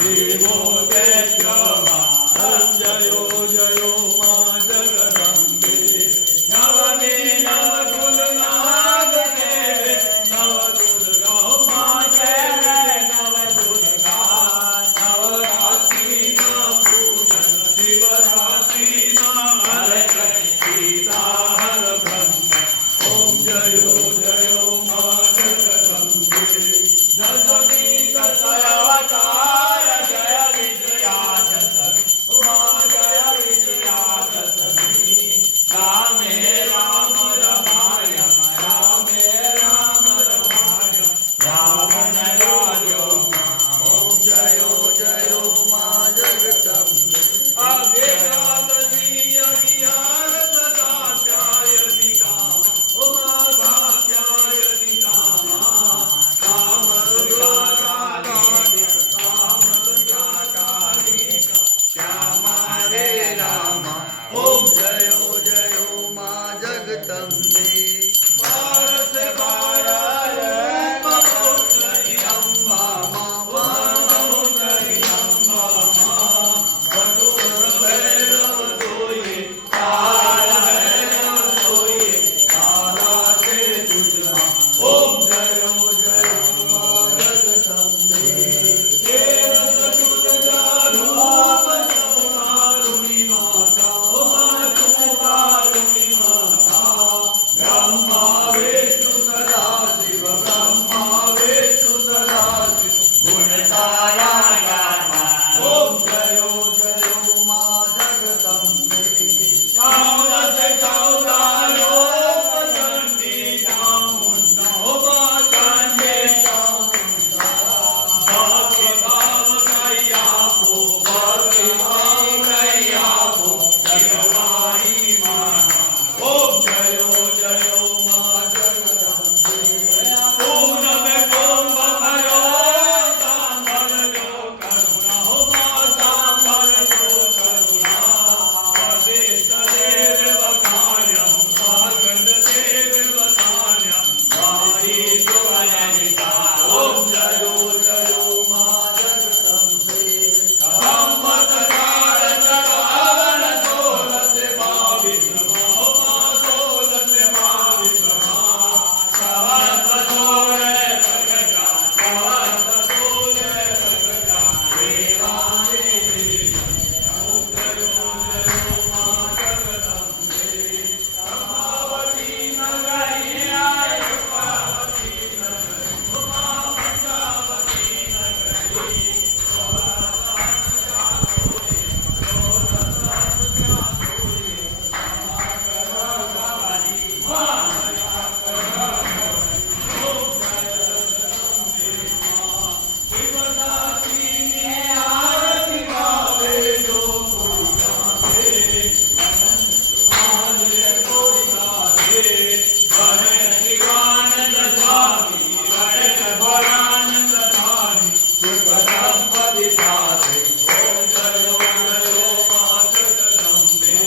विभूतेश्वर जयो जयो मा जगदम्बे नवमी नवकुल नाग केले नवदुर्गा मा केले नवदुर्गा नवरात्रि ना पूजन शिवरात्रि ना हर सीता हर ब्रह्म ओम जयो जयो मा जगदम्बे दशमी दशयावतार जय विजया दशमी उमा जय विजया दशमी रामे राम रमायम रामे राम रमायम रावण राजो ओम जयो जयो मा जगदम्बे अज्ञादशी अज्ञान सदाचार्यनि काम उमा कात्यायनि कामा काम श्यामा रे राम ओम जयो जयो मा जगदम्बे भारत भारत बहुतरी अम्बा मा बहुतरी अम्बा बटुर भैरव सोये तारा भैरव सोये तारा से तुझमा ओम जयो जयो मा जगदम्बे तेरस तुझा रूप कारुणी माता उमा तुम कारुणी माता ब्रह्मा विष्णु सदा शिव ब्रह्मा विष्णु सदा शिव गुण तारा गाता ओम जयो जयो मा जगदम्बे चौदह से चौदह लोक चंडी चामुंडा उमा चंडी चामुंडा भक्ति भाव कैया को भक्ति भाव कैया को शिवमाई माता ओम जयो जयो मा जगदम्बे पूनम कुंभ भयो सांभर जो करुणा उमा सांभर जो करुणा वशिष्ठ देव वकार्यम भागवत देव वकार्यम वाणी सुवनिता ओम जयो जयो मा जगदम्बे संवत्सर चकावन 16 से 22 उमा 16 से 22 सहस्र सोरे प्रगटा सहस्र सोरे प्रगटा देवानि ओम जयो जयो मा जगदम्बे रमावती नगरी आए रूपावती नगरी उमा पंचावती नगरी आरती गावे जो पूजा दे कोई गावे गणेश शिवानंद स्वामी गणेश भरानंद स्वामी सुख संपत्ति दाते ओम जयो जयो मा जगदम्बे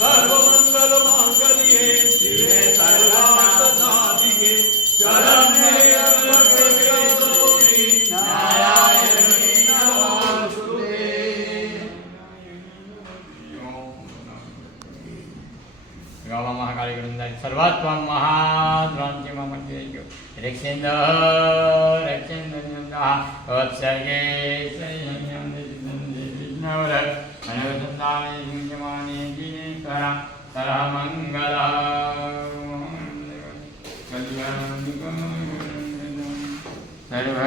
सर्वमंगल मांगल्ये शिवे सर्वार्थ साधिके शरण्ये त्र्यंबके गौरी नारायणी नमोस्तुते गावा महाकाली वृंदाई सर्वात्म महाद्रांति मम तेजो रक्षेन्द्र रक्षेन्द्र वत्सर्गे विष्णुर अनवसंताने विद्यमाने दिनेकरा तरह मंगला सर्व